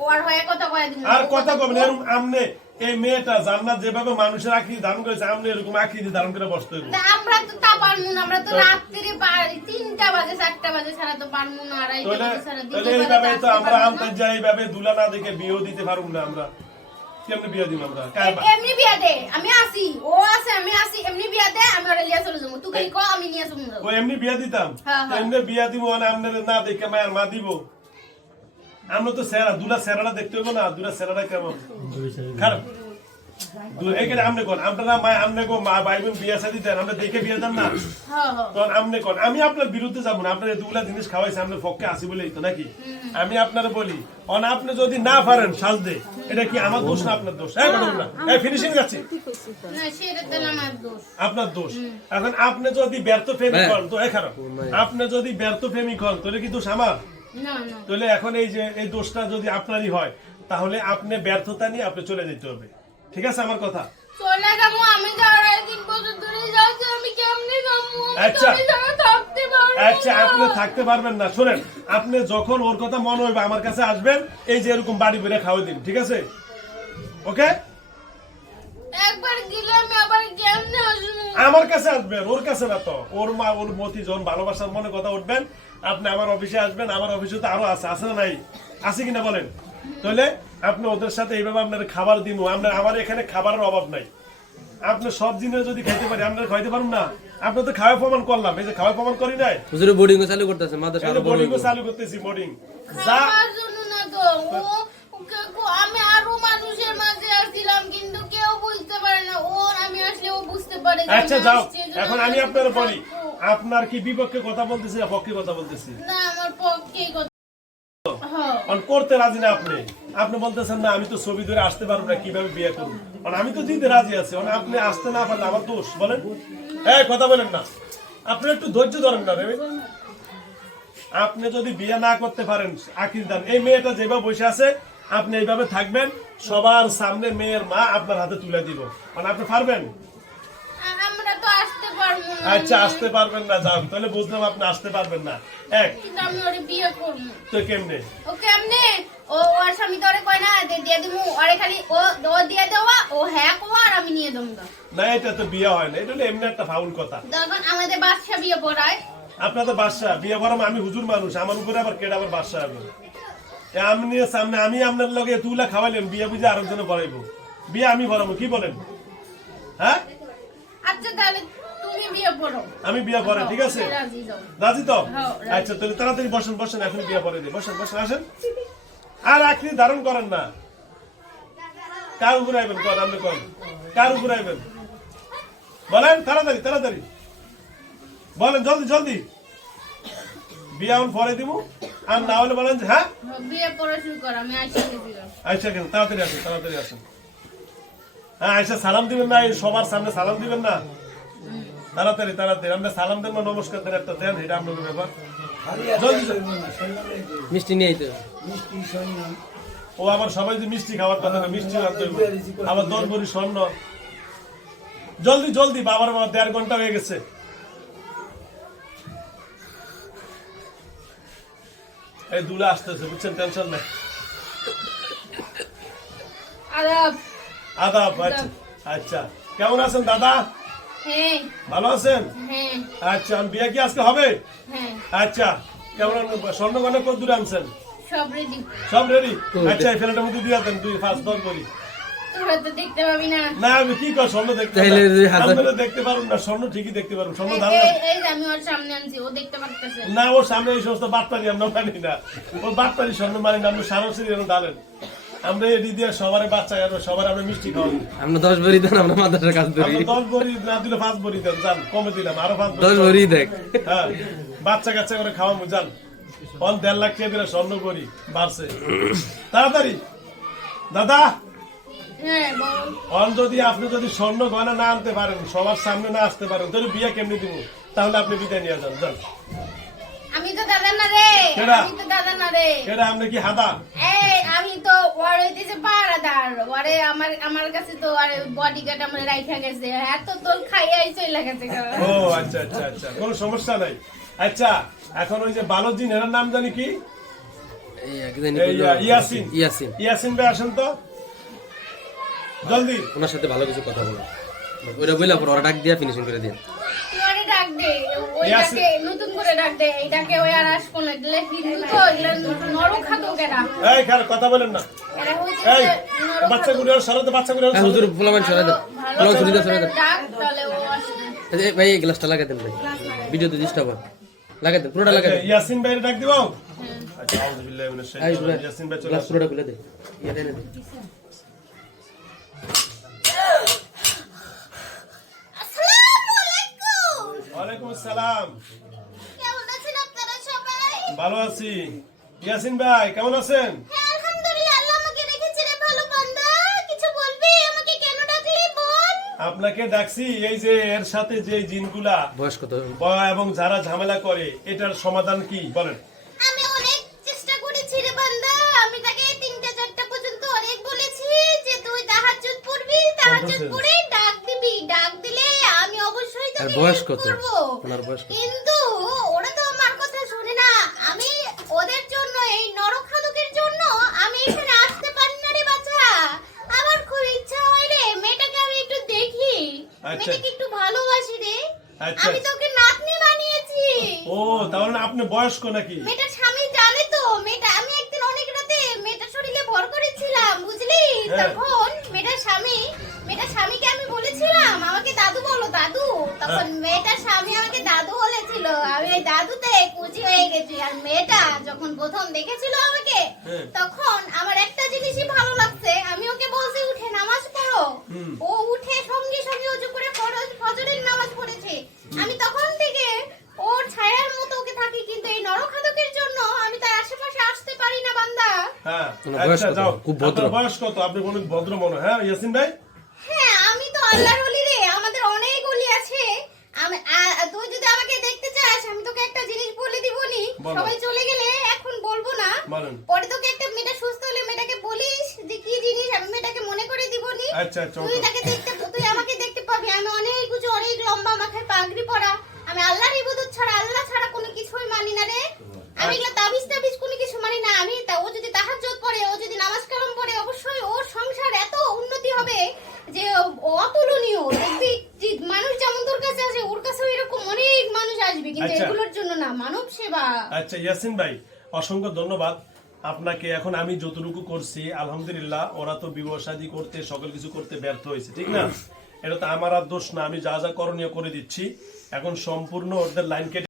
ওর হয়ে কথা কয়ে দিন আর কথা কবেন এরকম আমনে এই মেয়েটা জান্নাত যেভাবে মানুষের আকৃতি ধারণ করেছে আমনে এরকম আকৃতি ধারণ করে বসতে হবে আমরা তো তা পারব না আমরা তো রাত্রি তিনটা বাজে চারটা বাজে ছাড়া তো পারব না তাহলে বাজে ছাড়া দিতে তাহলে এইভাবে তো আমরা না। যাই এইভাবে দুলা না দেখে বিয়েও দিতে পারব না আমরা। কেমনে বিয়ে দিব আমরা? এমনি বিয়া দে আমি আসি ও আছে আমি আসি এমনি বিয়া দে আমি ওরে লিয়া চলে যাব। তুই খালি ক আমি নিয়ে যাব। ও এমনি বিয়া দিতাম? হ্যাঁ, হ্যাঁ। এমনি বিয়া দিব না আপনার না দেখে মায়ের মা দিব? আমরা তো সেরা দুলা সেরাটা দেখতে হইব না দুলা সেরাটা কেমন? খারাপ। দু- আমনে কোন আপনারা মা আমনে কো মা ভাই বোন বিয়া শাদি দেন আমরা দেখে বিয়া দেন না? হ্যাঁ হ্যাঁ তখন আমনে কোন আমি আপনার বিরুদ্ধে যাব না আপনার এতগুলা জিনিস খাওয়াইছে আপনার পক্ষে আসি বলেই তো নাকি? আমি আপনার বলি অন আপনি যদি না পারেন সাজতে এটা কি আমার দোষ না আপনার দোষ? হ্যাঁ ফিনিশিং যাচ্ছি। না সেটা তো আমার দোষ। আপনার দোষ। এখন আপনি যদি ব্যর্থ প্রেমিক হ্যাঁ। হন তো খারাপ। আপনি যদি ব্যর্থ প্রেমিক হন তাহলে কি দোষ আমার? তাহলে এখন এই যে এই দোষটা যদি আপনারই হয় তাহলে আপনি ব্যর্থতা নিয়ে আপনি চলে যেতে হবে। ঠিক আছে আমার কথা? চলে যাব আমি তিন বছর ধরে যাচ্ছি আমি কেমনি যাব? আমি তো আচ্ছা। আচ্ছা আপনি থাকতে পারবেন না। শুনেন আপনি যখন ওর কথা মনে হইবে আমার কাছে আসবেন এই যে এরকম বাড়ি বেড়ে খাওয়া দিন ঠিক আছে? ওকে? একবার গেলে আমি আবার কেমনে আসব? আমার কাছে আসবেন ওর কাছে না তো। ওর মা ওর মতি যখন ভালোবাসার মনে কথা উঠবেন আপনি আমার অফিসে আসবেন আমার অফিসে তো আরও আছে আছে না নাই? আছে কিনা বলেন? তাহলে আপনি ওদের সাথে এইভাবে আপনার খাবার দিন আপনার আমার এখানে খাবারের অভাব নাই। আপনি সব জিনিস যদি খাইতে পারি আপনার খাইতে পারুন না? আপনি তো খাওয়া প্রমাণ করলাম এই যে খাওয়া প্রমাণ করি নাই? হুজুরে বোর্ডিং চালু করতেছে মাদ্রাসা বোর্ডিং। চালু করতেছি বোর্ডিং যা খাওয়ার জন্য না তো ও ওকে কো- আমি আরও মানুষের মাঝে আসছিলাম কিন্তু কেউ বুঝতে পারে না ওর আমি আসলে ও বুঝতে পারে যে আচ্ছা যাও। এখন আমি আপনার বলি আপনার কি বিপক্ষে কথা বলতেছি না পক্ষে কথা বলতেছি? না আমার পক্ষে কথা হ্যাঁ। করতে রাজি না আপনি? আপনি বলতেছেন না আমি তো ছবি ধরে আসতে পারব না কীভাবে বিয়ে করব? কারণ আমি তো দিতে রাজি আছি। আপনি আসতে না পারলে আমার দোষ বলেন। এই কথা বলেন না। আপনি একটু ধৈর্য ধরেন না রে আপনি যদি বিয়ে না করতে পারেন আকির দান এই মেয়েটা যেভাবে বসে আছে আপনি এইভাবে থাকবেন সবার সামনে মেয়ের মা আপনার হাতে তুলে দিব। মানে আপনি পারবেন আ- আমরা তো আসতে পারব না আচ্ছা আসতে পারবেন না যান। তাহলে বুঝলাম আপনি আসতে পারবেন না। এক। কিন্তু আমি ওরে বিয়ে করব। তো কেমনে? ও কেমনে? ও ওর স্বামী তো ওরে কয় না যে দিয়ে দিমু ওরে খালি ও ও দিয়ে দেওয়া ও হ্যাঁ কোয়া আর আমি নিয়ে দেবো না। এটা তো বিয়ে হয় না এটা হলো এমনি একটা ফাউল কথা। তখন আমাদের বাচ্চা বিয়ে পড়ায়। আপনাদের বাদশা বিয়ে করাম আমি হুজুর মানুষ আমার উপরে আবার কেডা আবার বাদশা হবে? আমি নিয়ে সামনে আমি আপনার লগে তুলা খাওয়াইলাম বিয়ে বুঝে আরেকজনে করাইবো বিয়ে আমি করাবো কি বলেন? হ্যাঁ? আচ্ছা তাহলে তুমি বিয়ে পড়ো আমি বিয়ে করে ঠিক আছে? রাজি তো? হ্যাঁ, আচ্ছা তাহলে তাড়াতাড়ি বসেন বসেন এখন বিয়ে পরে দিই। বসেন বসেন আসেন। আর আকৃতি ধারণ করেন না। কার উপরে আইবেন? কর আপনি কর। কার উপরে আইবেন? বলেন তাড়াতাড়ি তাড়াতাড়ি। বলেন জলদি জলদি। বিয়ে এখন পরে দিব। আর না হলে বলেন হ্যাঁ? বিয়ে পড়া শুরু কর আমি আইসা আচ্ছা কেন তাড়াতাড়ি আসেন তাড়াতাড়ি আসেন। হ্যাঁ আচ্ছা সালাম দিবেন না এই সবার সামনে সালাম দিবেন না। তাড়াতাড়ি তাড়াতাড়ি আমরা সালাম দেন নমস্কার দেন একটা দেন এটা আপনাদের ব্যাপার। জলদি জলদি মিষ্টি নিয়ে আইতে ও আবার সবাই যে মিষ্টি খাওয়ার কথা না মিষ্টি হইব আবার দশ ভরি স্বর্ণ। জলদি জলদি বাবার বাবা দেড় ঘণ্টা হয়ে গেছে। এই দুলে আসতেছে বুঝছেন টেনশন নেই। আদাব আদাব আচ্ছা। আচ্ছা। কেমন আছেন দাদা? হ্যাঁ। ভালো আছেন? হ্যাঁ। আচ্ছা বিয়ে কি আজকে হবে? হ্যাঁ। আচ্ছা কেমন স্বর্ণ গয়না কত দূরে আনছেন? সব রেডি আচ্ছা এই ফেলাটার মধ্যে দিয়ে দেন দুই পাঁচ দশ করি। দেখতে পাবি না। না আমি কি কর স্বর্ণ দেখতে আপনারা দেখতে পারুন না স্বর্ণ ঠিকই দেখতে পারুন স্বর্ণ এই আমি ওর সামনে আনছি ও দেখতে পারতেছে। না ওর সামনে এই সমস্ত বাটপারি আমরা মানি না। ও বাটপারি স্বর্ণ মানি না আমরা সারা সিরি ডালেন আমরা এটি দিয়ে সবার বাচ্চা আর সবার আমরা মিষ্টি খাওয়াই আমরা দশ দেন আমরা মাদ্রাসার কাজ ধরি। দশ না দিলে পাঁচ ভরি দেন যান কমে দিলাম আরও পাঁচ দশ দেখ। হ্যাঁ বাচ্চা কাচ্চা করে খাওয়াবো অন দেড় লাখ টাকা দিলে স্বর্ণ করি বাড়ছে। তাড়াতাড়ি। দাদা হ্যাঁ অন যদি আপনি যদি স্বর্ণ গয়না না আনতে পারেন সবার সামনে না আসতে পারেন তাহলে বিয়ে কেমনি দিব? তাহলে আপনি বিদায় নিয়ে যান যান। দাদা না রে আমি তো দাদা না রে আপনি কি হাদা এই আমি তো ওর হইতেছে ওরে আমার আমার কাছে তো আরে বডি গার্ড আমার রাইখা গেছে। এত তো খাইয়াই চলে গেছে ও আচ্ছা আচ্ছা আচ্ছা। কোনো সমস্যা নাই। আচ্ছা এখন ওই যে বালজিন এর নাম জানি কি? এই একদিন এই, ইয়াসিন। ইয়াসিন। ইয়াসিন ভাই আসেন তো? জলদি। ওনার সাথে ভালো কিছু কথা বলো। ওইটা বইলা পর ওরা ডাক দিয়া ফিনিশিং করে দিয়ে। ডাক দে ইয়াসিন। ওইটাকে নতুন করে ডাক দে এইটাকে ওই আর আসব না এগুলো হিন্দু তো এগুলো নরক খাদক এরা এই খার কথা বলেন না। এই বাচ্চা গুলো সরাতে বাচ্চা গুলো হ্যাঁ হুজুর ফুলামান সরাই দেন। ফুলামান সরিয়ে দেন সরাই দেন। তাহলে ও আসবে। ভাই এই গ্লাসটা লাগাই দেন ভাই। ভিডিওতে ডিস্টার্ব হয়। পুরোটা ইয়াসিন ভাইয়ের ডাক দিব? আচ্ছা আউযুবিল্লাহি মিনাশ এই শাইতানির রাজিম। ইয়াসিন ভাই চলে গ্লাস পুরোটা খুলে দে। ইয়া দেন সবাই? ভালো আছি। ইয়াসিন ভাই কেমন আছেন? হ্যাঁ আলহামদুলিল্লাহ আল্লাহ আমাকে রেখেছে রে ভালো বান্দা। কিছু বলবি? আমাকে কেন ডাকলি? বল। আপনাকে ডাকছি এই যে এর সাথে যে জিনগুলা বয়স কত? ব- এবং যারা ঝামেলা করে এটার সমাধান কি? বলেন। আমি অনেক চেষ্টা করেছি রে বান্দা। আমি তাকে তিনটা চারটা পর্যন্ত অনেক বলেছি যে তুই তাহাজ্জুদ পড়বি তাহাজ্জুদ পড়ে ডাক দিবি আর বয়স কত? ওনার বয়স কত? কিন্তু ওরা তো আমার কথা শুনে না আমি ওদের জন্য এই নরখাদকের জন্য আমি এখানে আসতে পারি না রে বাচ্চা আমার খুব ইচ্ছা হয় রে মেয়েটাকে আমি একটু দেখি আচ্ছা। মেয়েটাকে একটু ভালোবাসি রে আচ্ছা। আমি তোকে নাতনি বানিয়েছি ও তাহলে আপনি বয়স্ক নাকি মেয়েটার স্বামী জানে তো মেয়েটা আমি একদিন অনেক রাতে মেয়েটার শরীরে ভর করেছিলাম বুঝলি হ্যাঁ। তখন তখন। মেয়েটার স্বামী আমাকে দাদু বলেছিল। আমি ওই দাদুতে কুচি হয়ে গেছি। আর মেয়েটা যখন প্রথম দেখেছিল আমাকে হ্যাঁ। তখন আমার একটা জিনিসই ভালো লাগছে। আমি ওকে বলছি উঠে নামাজ পড়ো। ও উঠে সঙ্গে সঙ্গে উঁচু করে ফজরের নামাজ পড়েছে। আমি তখন থেকে ওর ছায়ার মতো ওকে থাকি কিন্তু এই নরখাদকের জন্য আমি তার আশেপাশে আসতে পারি না বান্দা। হ্যাঁ। আচ্ছা খুব ভদ্র। বয়স কত? আপনি বলুন ভদ্র মনে হ্যাঁ ইয়াসিন ভাই? হ্যাঁ আমি তো আল্লাহর ওলি রে আমাদের অনেক ওলি আছে আমি আ- তুই যদি আমাকে দেখতে চাস আমি তোকে একটা জিনিস বলে দিবনি বলো। সবাই চলে গেলে এখন বলব না। পরে তোকে একটা মেয়েটা সুস্থ হলে মেয়েটাকে বলিস যে কি জিনিস আমি মেয়েটাকে মনে করে দিবনি। আচ্ছা আচ্ছা তুই তাকে দেখতে তুই আমাকে দেখতে পাবি। আমি অনেক উঁচু অনেক লম্বা মাথায় পাগড়ি পরা। আমি আল্লাহর ইবাদত ছাড়া আল্লাহ ছাড়া কোনো কিছুই মানি না রে। আমি এগুলো তাবিজ তাবিজ কোনো কিছু মানি না। আমি তা ও যদি তাহাজ্জুদ পড়ে ও যদি নামাজ কালাম পড়ে অবশ্যই ওর সংসার এত উন্নতি হবে যে অতুলনীয়। দেখবি মানুষ যেমন তোর কাছে আসে ওর কাছেও এরকম অনেক মানুষ আসবে। কিন্তু আচ্ছা। মানব সেবা। আচ্ছা ইয়াসিন ভাই অসংখ্য ধন্যবাদ। আপনাকে এখন আমি যতটুকু করছি আলহামদুলিল্লাহ ওরা তো বিবাহ শাদী করতে সকল কিছু করতে ব্যর্থ হয়েছে ঠিক না? এটা তো আমার আর দোষ না আমি যা যা করণীয় করে দিচ্ছি। এখন সম্পূর্ণ ওদের লাইন কেটে